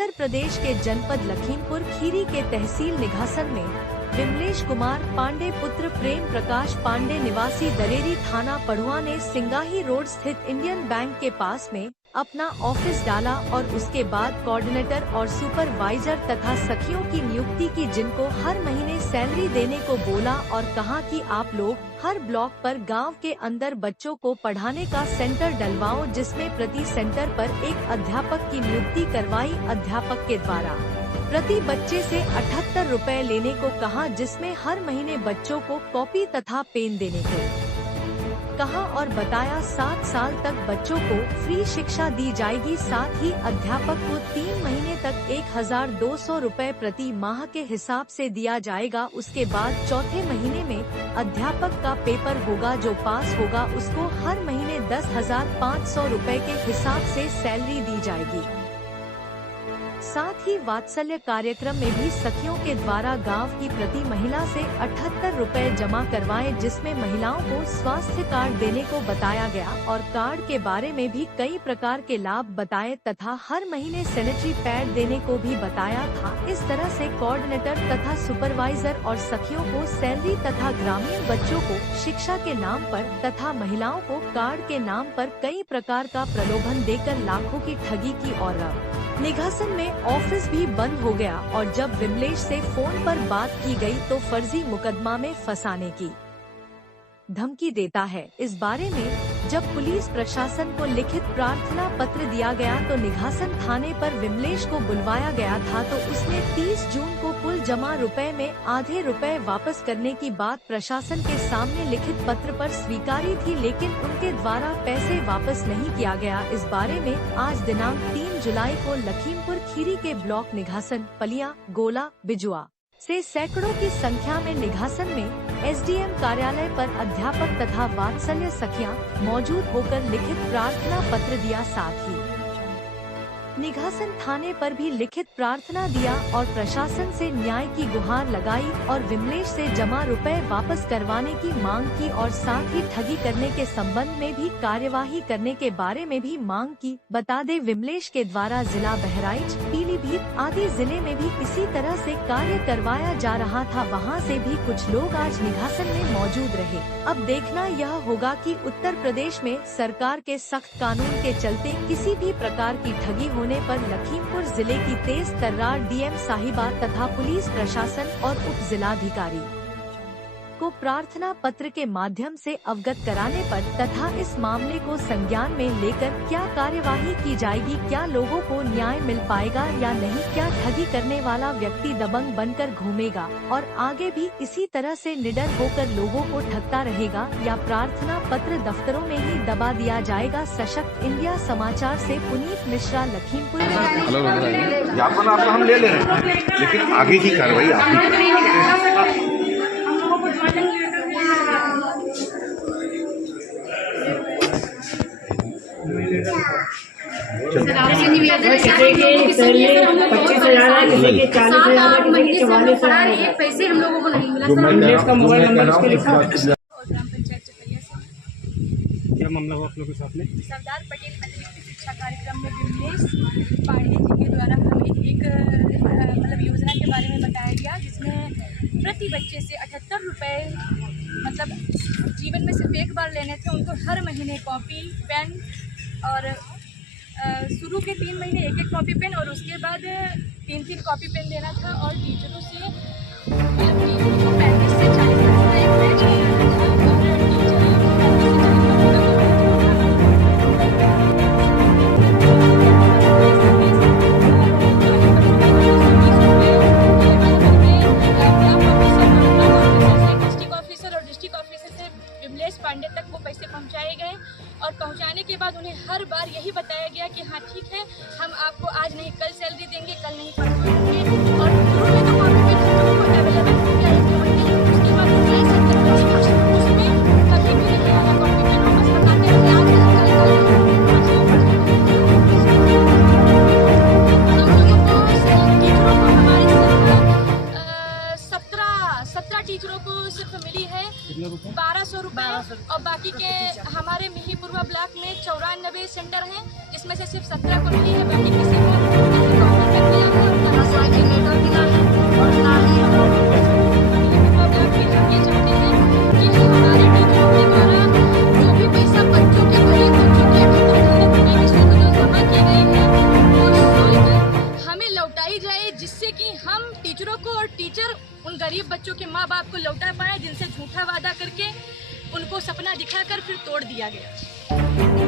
उत्तर प्रदेश के जनपद लखीमपुर खीरी के तहसील निघासन में विमलेश कुमार पांडे पुत्र प्रेम प्रकाश पांडे निवासी दरेरी थाना पढ़ुआ ने सिंगाही रोड स्थित इंडियन बैंक के पास में अपना ऑफिस डाला और उसके बाद कोऑर्डिनेटर और सुपरवाइजर तथा सखियों की नियुक्ति की, जिनको हर महीने सैलरी देने को बोला और कहा कि आप लोग हर ब्लॉक पर गांव के अंदर बच्चों को पढ़ाने का सेंटर डलवाओ, जिसमें प्रति सेंटर पर एक अध्यापक की नियुक्ति करवाई। अध्यापक के द्वारा प्रति बच्चे से 78 रुपए लेने को कहा, जिसमें हर महीने बच्चों को कॉपी तथा पेन देने को कहा और बताया 7 साल तक बच्चों को फ्री शिक्षा दी जाएगी। साथ ही अध्यापक को 3 महीने तक 1200 रुपए प्रति माह के हिसाब से दिया जाएगा। उसके बाद चौथे महीने में अध्यापक का पेपर होगा, जो पास होगा उसको हर महीने 10,500 रुपए के हिसाब से सैलरी दी जाएगी। साथ ही वात्सल्य कार्यक्रम में भी सखियों के द्वारा गांव की प्रति महिला से 78 रुपए जमा करवाए, जिसमें महिलाओं को स्वास्थ्य कार्ड देने को बताया गया और कार्ड के बारे में भी कई प्रकार के लाभ बताए तथा हर महीने सैनिटरी पैड देने को भी बताया था। इस तरह से कोऑर्डिनेटर तथा सुपरवाइजर और सखियों को सैलरी तथा ग्रामीण बच्चों को शिक्षा के नाम पर तथा महिलाओं को कार्ड के नाम पर कई प्रकार का प्रलोभन देकर लाखों की ठगी की। और निघासन में ऑफिस भी बंद हो गया और जब विमलेश से फोन पर बात की गई तो फर्जी मुकदमा में फंसाने की धमकी देता है। इस बारे में जब पुलिस प्रशासन को लिखित प्रार्थना पत्र दिया गया तो निघासन थाने पर विमलेश को बुलवाया गया था, तो उसने 30 जून को कुल जमा रुपए में आधे रुपए वापस करने की बात प्रशासन के सामने लिखित पत्र पर स्वीकारी थी, लेकिन उनके द्वारा पैसे वापस नहीं किया गया। इस बारे में आज दिनांक 3 जुलाई को लखीमपुर खीरी के ब्लॉक निघासन, पलिया, गोला, बिजुआ से सैकड़ों की संख्या में निघासन में एसडीएम कार्यालय पर अध्यापक तथा वात्सल्य सखियां मौजूद होकर लिखित प्रार्थना पत्र दिया। साथ ही निघासन थाने पर भी लिखित प्रार्थना दिया और प्रशासन से न्याय की गुहार लगाई और विमलेश से जमा रुपए वापस करवाने की मांग की और साथ ही ठगी करने के संबंध में भी कार्यवाही करने के बारे में भी मांग की। बता दें, विमलेश के द्वारा जिला बहराइच, पीलीभीत आदि जिले में भी इसी तरह से कार्य करवाया जा रहा था। वहां से भी कुछ लोग आज निघासन में मौजूद रहे। अब देखना यह होगा कि उत्तर प्रदेश में सरकार के सख्त कानून के चलते किसी भी प्रकार की ठगी होने पर लखीमपुर जिले की तेज तर्रार डीएम साहिबा तथा पुलिस प्रशासन और उप जिलाधिकारी को प्रार्थना पत्र के माध्यम से अवगत कराने पर तथा इस मामले को संज्ञान में लेकर क्या कार्यवाही की जाएगी, क्या लोगों को न्याय मिल पाएगा या नहीं, क्या ठगी करने वाला व्यक्ति दबंग बनकर घूमेगा और आगे भी इसी तरह से निडर होकर लोगों को ठगता रहेगा या प्रार्थना पत्र दफ्तरों में ही दबा दिया जाएगा। सशक्त इंडिया समाचार से पुनीत मिश्रा, लखीमपुर। ज्ञापन आपका हम ले ले रहे हैं, लेकिन आगे की कार्रवाई आपकी। पैसे हम लोगों को नहीं मिला। मोबाइल नंबर इसके लिखा और ग्राम पंचायत चपलिया से क्या मामला हुआ आप लोगों के साथ में? सरदार पटेल अतिरिक्त शिक्षा कार्यक्रम में विमलेश पांडे जी के द्वारा हमें एक मतलब योजना के बारे में बताया गया, जिसमें प्रति बच्चे से 78 रुपए मतलब जीवन में सिर्फ एक बार लेने थे। उनको हर महीने कॉपी, पेन और शुरू के 3 महीने एक कॉपी पेन और उसके बाद 3 कॉपी पेन देना था और टीचरों से 35 से 40 का एक बैच लेना था और डिस्ट्रिक्ट ऑफिसर से विमलेश पांडे तक वो पैसे पहुंचाए गए और पहुंचाने के बाद उन्हें हर बार यही बताया गया कि हाँ ठीक है, हम आपको आज नहीं कल सैलरी देंगे, कल नहीं परसों देंगे। और शुरू में तो कॉपी पे अवेलेबल हो गया उसके बाद उसमें कभी भी नहीं आया कॉपी पे, वापस बताते रहे आज टीचरों को सिर्फ मिली है 1200 रुपए और बाकी के हमारे मिहीपुरवा ब्लॉक में 94 सेंटर हैं, जिसमें से सिर्फ 17 को मिली है, बाकी किसी को जिससे कि हम टीचरों को और टीचर उन गरीब बच्चों के माँ बाप को लौटा पाए जिनसे झूठा वादा करके उनको सपना दिखाकर फिर तोड़ दिया गया।